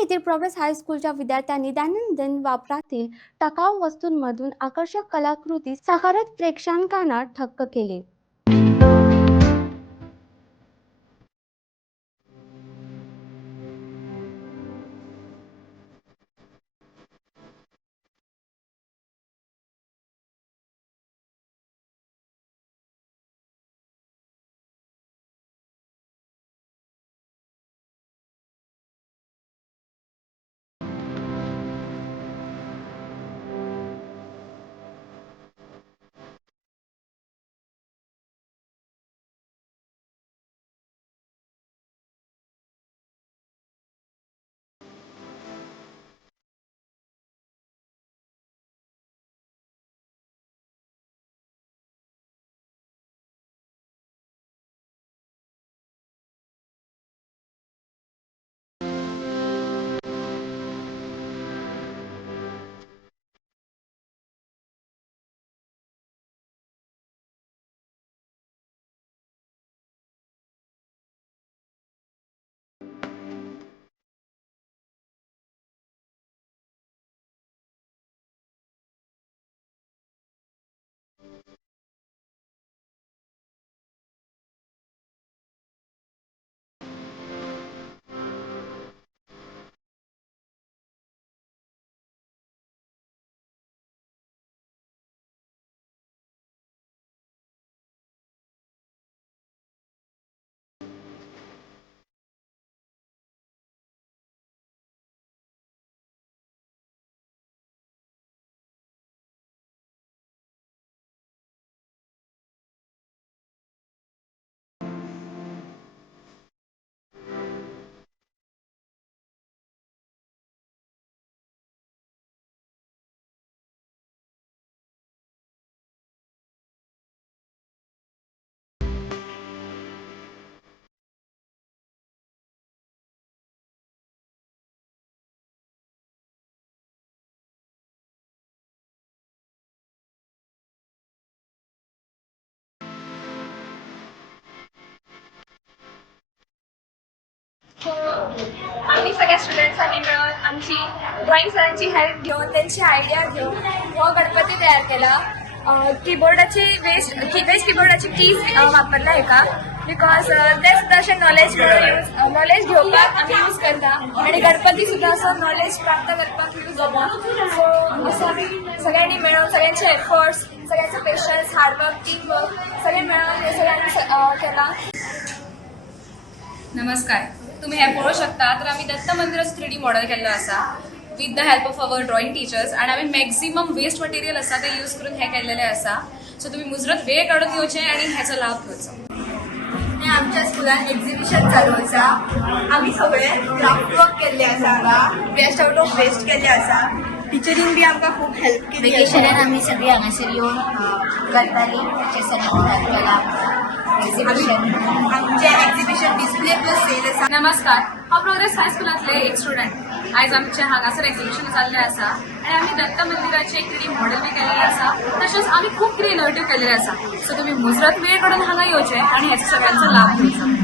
येथील प्रोग्रेस हायस्कूलच्या विद्यार्थ्यांनी दैनंदिन वापरातील टाकाऊ वस्तूंमधून आकर्षक कलाकृती साकारत प्रेक्षकांना थक्क केले. आम्ही सगळ्या स्टुडंट्सांनी मिळून आमची ड्रॉइंग सरांची हेल्प घेऊन त्यांची आयडिया घेऊन व गणपती तयार केला. कीबोर्डाची वेस्ट कीबोर्डाची कीज वापरला आहे का बिकॉज ते सुद्धा असे नॉलेज घेवपाक आम्ही यूज करता आणि गणपती सुद्धा असं नॉलेज प्राप्त करपाक यूज जाता. सो असं आम्ही सगळ्यांनी मिळून सगळ्यांचे एफर्ट्स सगळ्यांचे पेशन्स हार्डवर्क टीमवर्क सगळे मिळून हे सगळ्यांनी केला. नमस्कार, तुम्ही हे पळोवंक शकता तर आम्ही दत्त मंदिराचं 3D मॉडेल केल्लो आसा with the help of our drawing teachers आणि आम्ही मॅक्झिमम वेस्ट मटेरियल आसा ते यूज करून हे केल्लेले आसा. सो तुम्ही मुजरत वेळ काढून येवचें आणि हेचो लाभ घेवचो. आमच्या स्कुलान एक्झिबिशन चालू आसा. आम्ही सगळे क्राफ्ट वर्क केल्ले आसा हांगा बेस्ट आउट ऑफ वेस्ट केल्ले आसा. टिचरीन बी आमकां खूप हेल्प केली. वेकेशनान आमी सगळी हांगासर येवन करताली टिचर्सांनी केला एक्झिबिशन. आमचे एक्झिबिशन डिस्प्ले प्लस सेल आसा. नमस्कार, हांव प्रोग्रेस हायस्कुलांतले एक स्टुडंट. आयज आमचे हांगासर एक्झिबिशन जाल्लें आसा आनी आमी दत्त मंदिराचें एक 3D मॉडेल बी केल्लें आसा. तशेंच आमी खूब कितें इनोवेटीव केल्लें आसा. सो तुमी मुजरत वेळ काडून हांगा येवचें आनी हेचो सगळ्यांचो लाभ घेवचो.